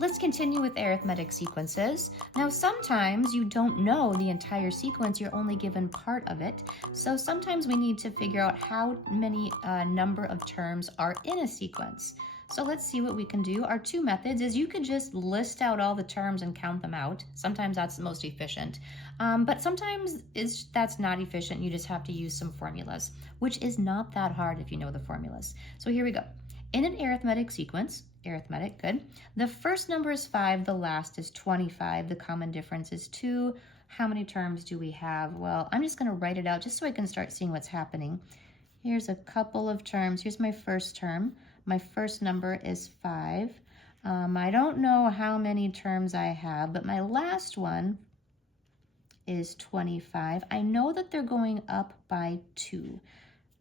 Let's continue with arithmetic sequences. Now, sometimes you don't know the entire sequence, you're only given part of it. So sometimes we need to figure out how many number of terms are in a sequence. So let's see what we can do. Our two methods is you could just list out all the terms and count them out. Sometimes that's the most efficient, but sometimes that's not efficient. You just have to use some formulas, which is not that hard if you know the formulas. So here we go. In an arithmetic sequence, arithmetic, good. The first number is 5, the last is 25. The common difference is 2. How many terms do we have? Well, I'm just going to write it out just so I can start seeing what's happening. Here's a couple of terms. Here's my first term. My first number is 5. I don't know how many terms I have, but my last one is 25. I know that they're going up by 2.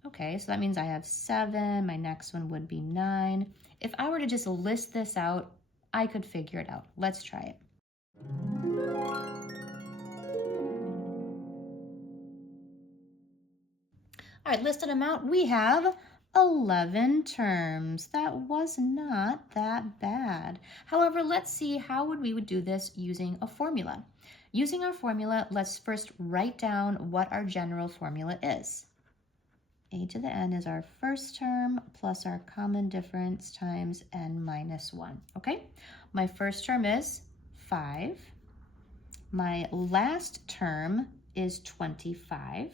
Okay, so that means I have 7. My next one would be 9. If I were to just list this out, I could figure it out. Let's try it. All right, listed them out. We have 11 terms. That was not that bad. However, let's see how we would do this using a formula. Using our formula, let's first write down what our general formula is. A to the n is our first term plus our common difference times n minus 1, okay? My first term is 5. My last term is 25.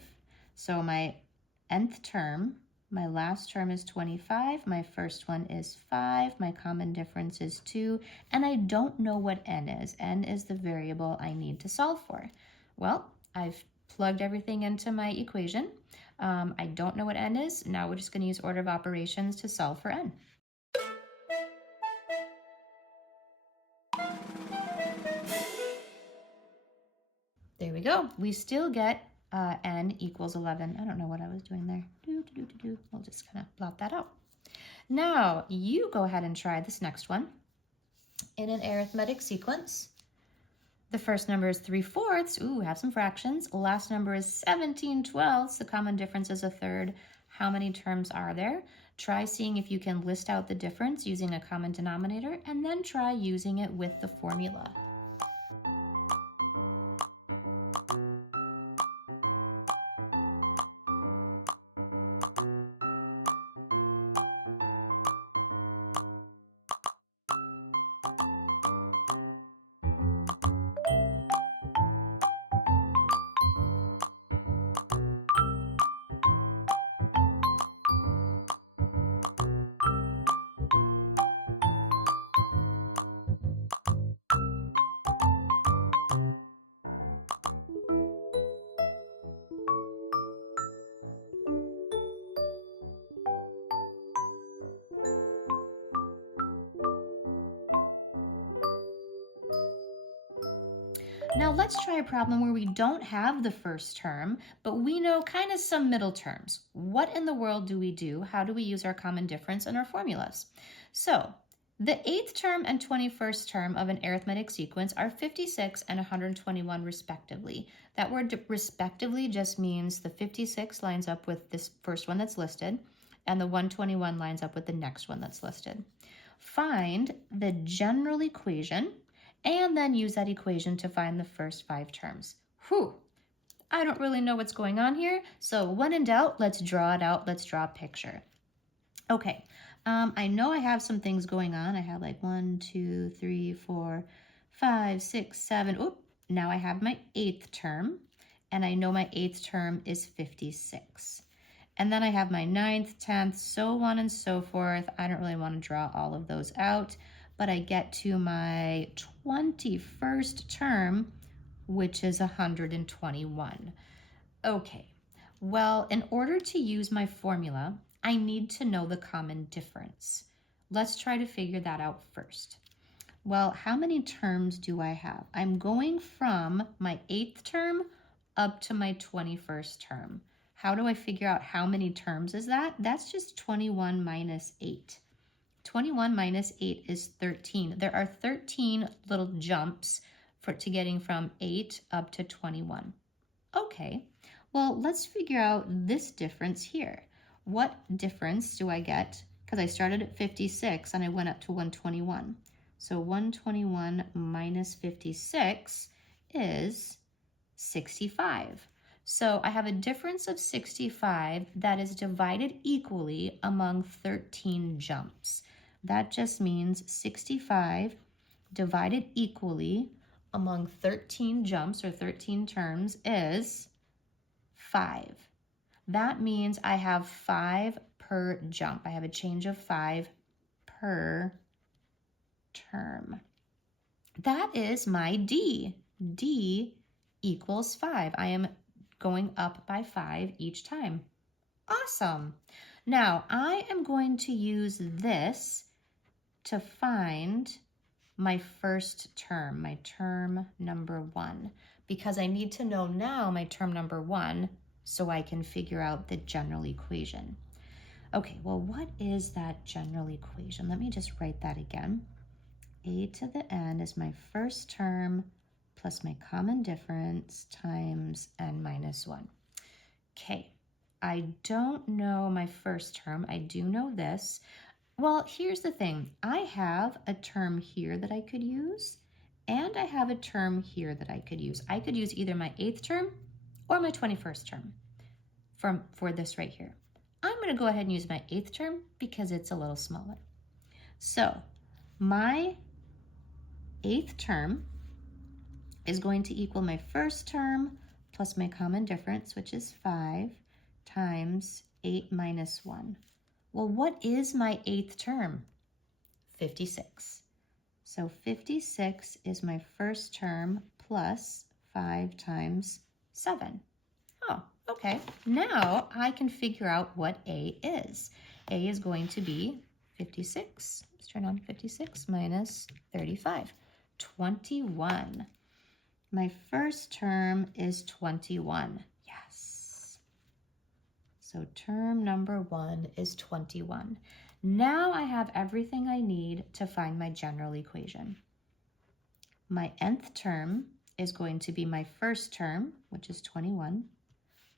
So my nth term, my last term is 25. My first one is 5. My common difference is 2. And I don't know what n is. N is the variable I need to solve for. Well, I've plugged everything into my equation. I don't know what n is. Now we're just going to use order of operations to solve for n. There we go. We still get n equals 11. I don't know what I was doing there. We'll just kind of blot that out. Now you go ahead and try this next one. In an arithmetic sequence, the first number is 3/4. Ooh, have some fractions. The last number is 17/12. The common difference is a third. How many terms are there? Try seeing if you can list out the difference using a common denominator, and then try using it with the formula. Now let's try a problem where we don't have the first term, but we know kind of some middle terms. What in the world do we do? How do we use our common difference in our formulas? So the 8th term and 21st term of an arithmetic sequence are 56 and 121 respectively. That word respectively just means the 56 lines up with this first one that's listed, and the 121 lines up with the next one that's listed. Find the general equation, and then use that equation to find the first 5 terms. Whew, I don't really know what's going on here, so when in doubt, let's draw it out. Let's draw a picture. Okay, I know I have some things going on. I have like 1, 2, 3, 4, 5, 6, 7. Oop, now I have my 8th term, and I know my 8th term is 56. And then I have my 9th, 10th, so on and so forth. I don't really want to draw all of those out, but I get to my 21st term, which is 121. Okay, well, in order to use my formula, I need to know the common difference. Let's try to figure that out first. Well, how many terms do I have? I'm going from my 8th term up to my 21st term. How do I figure out how many terms is that? That's just 21 minus 8. 21 minus 8 is 13. There are 13 little jumps to getting from 8 up to 21. Okay, well, let's figure out this difference here. What difference do I get? Because I started at 56 and I went up to 121. So 121 minus 56 is 65. So I have a difference of 65 that is divided equally among 13 jumps. That just means 65 divided equally among 13 jumps or 13 terms is 5. That means I have 5 per jump. I have a change of 5 per term. That is my D. D equals 5. I am going up by 5 each time. Awesome. Now I am going to use this to find my first term, my term number 1, because I need to know now my term number 1 so I can figure out the general equation. Okay, well, what is that general equation? Let me just write that again. A to the n is my first term plus my common difference times n minus 1. Okay, I don't know my first term. I do know this. Well, here's the thing. I have a term here that I could use, and I have a term here that I could use. I could use either my 8th term or my 21st term for this right here. I'm going to go ahead and use my 8th term because it's a little smaller. So my 8th term is going to equal my first term plus my common difference, which is 5, times 8 minus 1. Well, what is my 8th term? 56. So 56 is my first term plus 5 times 7. Oh, okay. Now I can figure out what A is. A is going to be 56. Let's turn on 56 minus 35. 21. My first term is 21. Yes. So term number 1 is 21. Now I have everything I need to find my general equation. My nth term is going to be my first term, which is 21,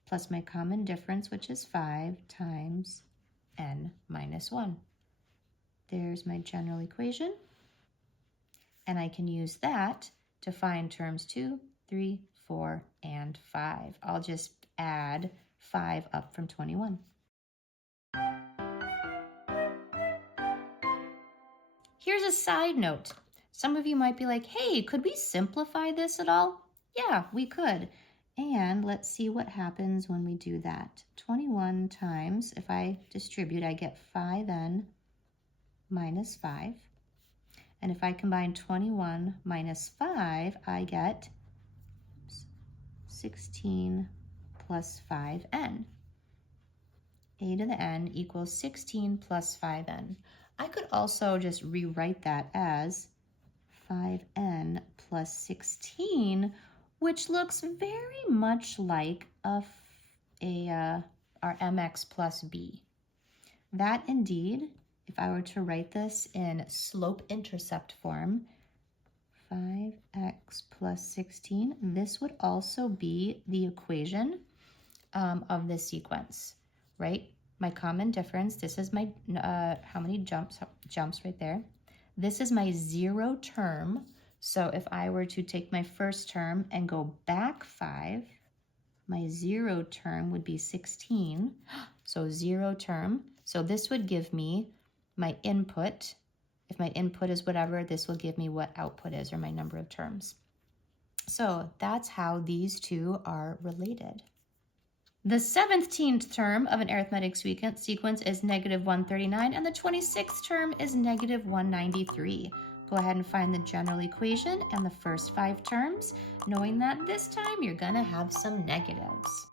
plus my common difference, which is 5, times n minus 1. There's my general equation. And I can use that to find terms 2, 3, 4, and 5. I'll just add 5 up from 21. Here's a side note. Some of you might be like, hey, could we simplify this at all? Yeah, we could. And let's see what happens when we do that. 21 times, if I distribute, I get 5n minus 5. And if I combine 21 minus 5, I get 16 plus 5n. A to the n equals 16 plus 5n. I could also just rewrite that as 5n plus 16, which looks very much like our mx plus b. That indeed, if I were to write this in slope-intercept form, 5x plus 16, this would also be the equation of this sequence, right? My common difference, this is my, how many jumps right there. This is my 0 term. So if I were to take my first term and go back 5, my 0 term would be 16. So 0 term. So this would give me my input. If my input is whatever, this will give me what output is, or my number of terms. So that's how these two are related. The 17th term of an arithmetic sequence is negative 139, and the 26th term is negative 193. Go ahead and find the general equation and the first 5 terms, knowing that this time you're going to have some negatives.